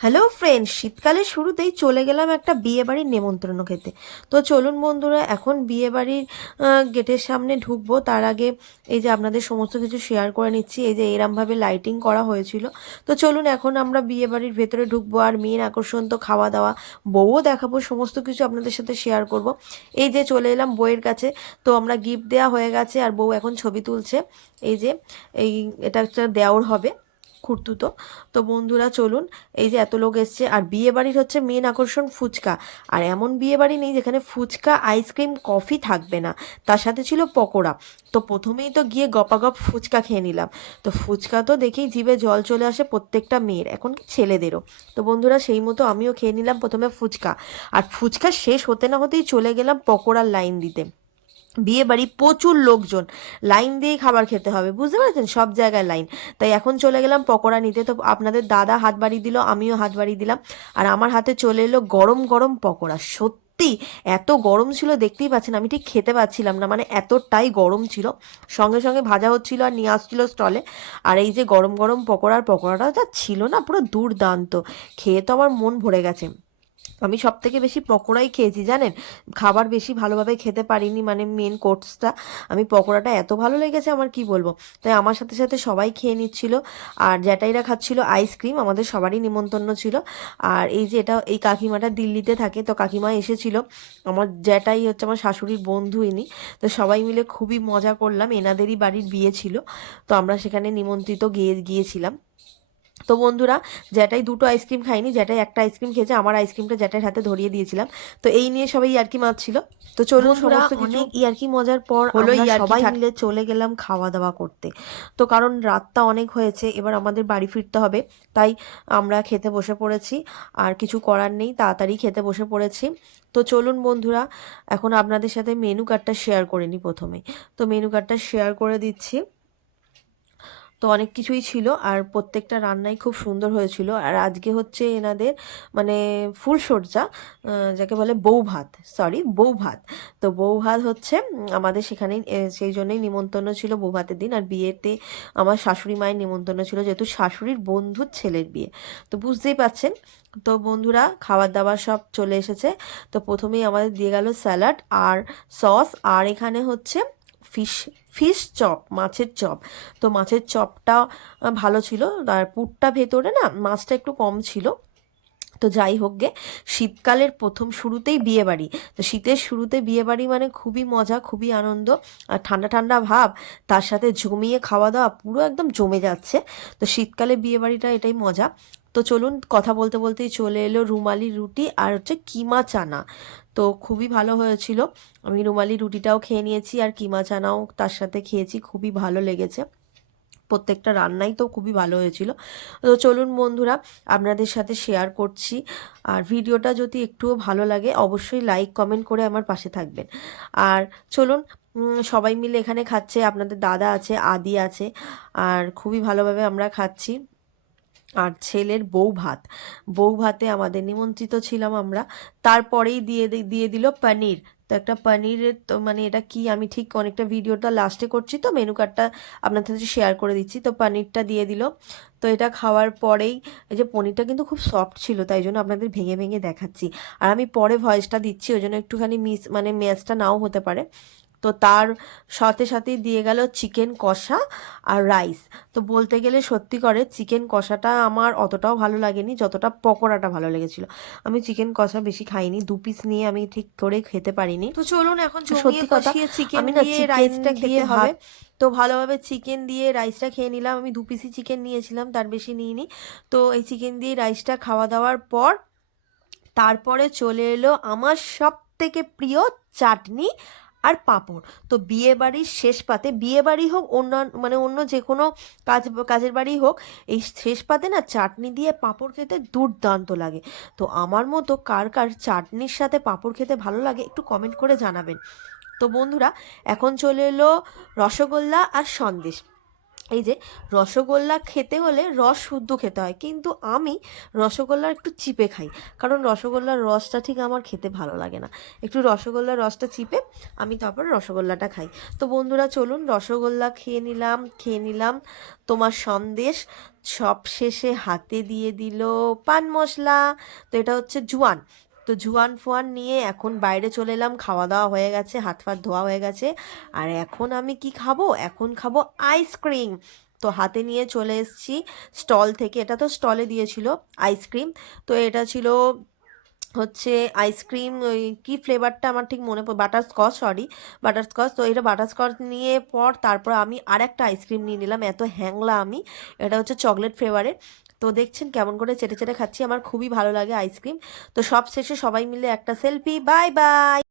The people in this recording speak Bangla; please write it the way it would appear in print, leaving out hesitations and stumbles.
হ্যালো ফ্রেন্ডস, শীতকালের শুরুতেই চলে গেলাম একটা বিয়েবাড়ির নেমন্ত্রণ খেতে। তো চলুন বন্ধুরা, এখন বিয়েবাড়ির গেটের সামনে ঢুকবো তার আগে এই যে আপনাদের সমস্ত কিছু শেয়ার করে নিচ্ছি। এই যে এরমভাবে লাইটিং করা হয়েছিল। তো চলুন এখন আমরা বিয়েবাড়ির ভেতরে ঢুকবো, আর মেন আকর্ষণ তো খাওয়া দাওয়া, বউও দেখাবো, সমস্ত কিছু আপনাদের সাথে শেয়ার করব। এই যে চলে এলাম বউয়ের কাছে। তো আমরা গিফট দেওয়া হয়ে গেছে আর বউ এখন ছবি তুলছে। এই যে এই এটা একটা দেওর হবে, খুঁড়তুতো। তো বন্ধুরা চলুন, এই যে এত লোক এসছে, আর বিয়ে বাড়ির হচ্ছে মেন আকর্ষণ ফুচকা। আর এমন বিয়ে বাড়ি নেই যেখানে ফুচকা, আইসক্রিম, কফি থাকবে না। তার সাথে ছিল পকোড়া। তো প্রথমেই তো গিয়ে গপাগপ ফুচকা খেয়ে নিলাম। তো ফুচকা তো দেখেই জিভে জল চলে আসে প্রত্যেকটা মেয়ের, এখন কি ছেলেদেরও। তো বন্ধুরা সেই মতো আমিও খেয়ে নিলাম প্রথমে ফুচকা। আর ফুচকা শেষ হতে না হতেই চলে গেলাম পকোড়ার লাইন দিতে। বিয়ে বাড়ি প্রচুর লোকজন, লাইন দিয়েই খাবার খেতে হবে, বুঝতে পারছেন, সব জায়গায় লাইন। তাই এখন চলে গেলাম পকোড়া নিতে। তো আপনাদের দাদা হাত বাড়িয়ে দিল, আমিও হাত বাড়িয়ে দিলাম। আর আমার হাতে চলে এলো গরম গরম পকোড়া। সত্যি এত গরম ছিল, দেখতেই পাচ্ছেন, আমি ঠিক খেতে পাচ্ছিলাম না, মানে এতটাই গরম ছিল। সঙ্গে সঙ্গে ভাজা হচ্ছিল আর নিয়ে আসছিল স্টলে। আর এই যে গরম গরম পকোড়াটা যা ছিল না, পুরো দুর্দান্ত। খেয়ে তো আমার মন ভরে গেছে। আমি সব থেকে বেশি পকোড়াই খেয়েছি জানেন। খাবার বেশি ভালোভাবে খেতে পারিনি, মানে মেন কোর্সটা। আমি পকোড়াটা এত ভালো লেগেছে আমার, কি বলবো। তাই আমার সাথে সাথে সবাই খেয়ে নিচ্ছিল। আর জ্যাঠাইরা খাচ্ছিল আইসক্রিম, আমাদের সবারই নিমন্ত্রণ ছিল। আর এই যে এটা, এই কাকিমাটা দিল্লিতে থাকে, তো কাকিমা এসেছিল। আমার জ্যাঠাই হচ্ছে আমার শাশুড়ির বন্ধু ইনি। তো সবাই মিলে খুবই মজা করলাম, এনাদেরই বাড়ির বিয়ে ছিল। তো আমরা সেখানে নিমন্ত্রিত গিয়েছিলাম। তো বন্ধুরা, জ্যাঠাই দুটো আইসক্রিম খাইনি, জ্যাঠাই একটা আইসক্রিম খেয়েছে, আমার আইসক্রিমটা জ্যাঠাইয়ের হাতে ধরিয়ে দিয়েছিলাম। তো এই নিয়ে সবাই ইয়ার্কি মারছিল। তো চলুন, সমস্ত কিছু অনেক ইয়ার্কি মজার পর হলো আমরা ইয়ার্কি সবাই মিলে চলে গেলাম খাওয়া দাওয়া করতে। তো কারণ রাতটা অনেক হয়েছে, এবার আমাদের বাড়ি ফিরতে হবে। তাই আমরা খেতে বসে পড়েছি। আর কিছু করার নেই, তাড়াতাড়ি খেতে বসে পড়েছি। তো চলুন বন্ধুরা, এখন আপনাদের সাথে মেনু কার্ডটা শেয়ার করে নিই প্রথমেই। তো মেনু কার্ডটা শেয়ার করে দিচ্ছি। তো অনেক কিছুই ছিল, আর প্রত্যেকটা রান্নাই খুব সুন্দর হয়েছিল। আর আজকে হচ্ছে এনাদের মানে ফুলসজ্জা, যাকে বলে বউ ভাত, সরি বউ ভাত। তো বউ ভাত হচ্ছে আমাদের সেখানেই, সেই জন্যই নিমন্ত্রণ ছিল বউ ভাতের দিন। আর বিয়েতে আমার শাশুড়ি মায়ের নিমন্ত্রণ ছিল, যেহেতু শাশুড়ির বন্ধুর ছেলের বিয়ে। তো বুঝতেই পাচ্ছেন। তো বন্ধুরা, খাবার দাবার সব চলে এসেছে। তো প্রথমেই আমাদের দিয়ে গেল স্যালাড আর সস, আর এখানে হচ্ছে ফিশ ফিশ চপ, মাছের চপ। তো মাছের চপটা ভালো ছিল, আর পুরটা ভেতরে না মাছটা একটু কম ছিল। তো যাই হোক গে, শীতকালের প্রথম শুরুতেই বিয়ে বাড়ি। তো শীতের শুরুতে বিয়ে বাড়ি মানে খুবই মজা, খুবই আনন্দ। আর ঠান্ডা ঠান্ডা ভাব, তার সাথে জমিয়ে খাওয়া দাওয়া, পুরো একদম জমে যাচ্ছে। তো শীতকালে বিয়ে বাড়িটা এটাই মজা। তো চলুন, কথা বলতে বলতেই চলে এলো রুমালি রুটি আর হচ্ছে কিমা চানা। তো খুবই ভালো হয়েছিল। আমি রুমালি রুটিটাও খেয়ে নিয়েছি, আর কিমা চানাও তার সাথে খেয়েছি, খুবই ভালো লেগেছে। প্রত্যেকটা রান্নাই তো খুবই ভালো হয়েছিল। তো চলুন বন্ধুরা, আপনাদের সাথে শেয়ার করছি। আর ভিডিওটা যদি একটুও ভালো লাগে অবশ্যই লাইক কমেন্ট করে আমার পাশে থাকবেন। আর চলুন, সবাই মিলে এখানে খাচ্ছে, আপনাদের দাদা আছে, আদি আছে। আর খুবই ভালোভাবে আমরা খাচ্ছি। আর ছেলের বউ ভাত, বউ ভাতে আমাদের নিমন্ত্রিত ছিলাম আমরা। তারপরেই দিয়ে দিল পনির। তো একটা পনিরের, তো মানে এটা কি, আমি ঠিক অনেকটা ভিডিওটা লাস্টে করছি, তো মেনু কার্ডটা আপনাদের সাথে শেয়ার করে দিচ্ছি। তো পনিরটা দিয়ে দিল। তো এটা খাওয়ার পরেই, এই যে পনিরটা কিন্তু খুব সফট ছিল, তাই জন্য আপনাদের ভেঙে ভেঙে দেখাচ্ছি। আর আমি পরে ভয়েসটা দিচ্ছি, ওই জন্য একটুখানি মানে ম্যাচটা নাও হতে পারে। তো তার সাথে সাথেই দিয়ে গেল চিকেন কষা আর রাইস। তো বলতে গেলে সত্যি করে চিকেন কষাটা আমার অতটাও ভালো লাগেনি যতটা পকোড়াটা ভালো লেগেছিল। আমি চিকেন কষা বেশি খাইনি, 2 পিস নিয়ে আমি ঠিক করে খেতে পারিনি। তো চলুন এখন জমিয়ে সত্যি কথা, কষিয়ে চিকেন আমি না দিয়ে রাইসটা চিকেন দিয়ে খেতে হবে। ভাত, তো ভালোভাবে চিকেন দিয়ে রাইসটা খেয়ে নিলাম। আমি 2 পিসই চিকেন নিয়েছিলাম, তার বেশি নিইনি। তো এই চিকেন দিয়ে রাইসটা খাওয়া দাওয়ার পর তারপরে চলে এলো আমার সব থেকে প্রিয় চাটনি আর পাঁপড়। তো বিয়ে বাড়ির শেষ পাতে, বিয়ে বাড়ি হোক অন্য, মানে অন্য যে কোনো কাজের বাড়ি হোক, এই শেষ পাতে না চাটনি দিয়ে পাঁপড় খেতে দুর্দান্ত লাগে। তো আমার মতো কার কার চাটনির সাথে পাঁপড় খেতে ভালো লাগে একটু কমেন্ট করে জানাবেন। তো বন্ধুরা, এখন চলে এলো রসগোল্লা আর সন্দেশ। এই যে রসগোল্লা খেতে হলে রস শুদ্ধ খেতে হয়, কিন্তু আমি রসগোল্লা একটু চিপে খাই, কারণ রসগোল্লার রসটা ঠিক আমার খেতে ভালো লাগে না। একটু রসগোল্লার রসটা চিপে আমি তারপর রসগোল্লাটা খাই। তো বন্ধুরা চলুন রসগোল্লা খেয়ে নিলাম তোমার সন্দেশ, সব শেষে হাতে দিয়ে দিল পান মশলা। তো এটা হচ্ছে জোয়ান। তো জোয়ান ফোয়ান নিয়ে এখন বাইরে চলে এলাম, খাওয়া দাওয়া হয়ে গেছে, হাত ফাত ধোয়া হয়ে গেছে। আর এখন আমি কি খাবো, এখন খাবো আইসক্রিম। তো হাতে নিয়ে চলে এসেছি স্টল থেকে, এটা তো স্টলে দিয়েছিল আইসক্রিম। তো এটা ছিল হচ্ছে আইসক্রিম, ওই কী ফ্লেভারটা আমার ঠিক মনে পড়ে, বাটারস্কচ, সরি বাটারস্কচ। তো এটা বাটারস্কচ নিয়ে পর তারপর আমি আর একটা আইসক্রিম নিয়ে নিলাম, এত হ্যাংলা আমি। এটা হচ্ছে চকলেট ফ্লেভারের। তো দেখছেন কেমন করে চেটে চেটে খাচ্ছি, আমার খুবই ভালো লাগে আইসক্রিম। তো সব শেষে সবাই মিলে একটা সেলফি, বাই বাই।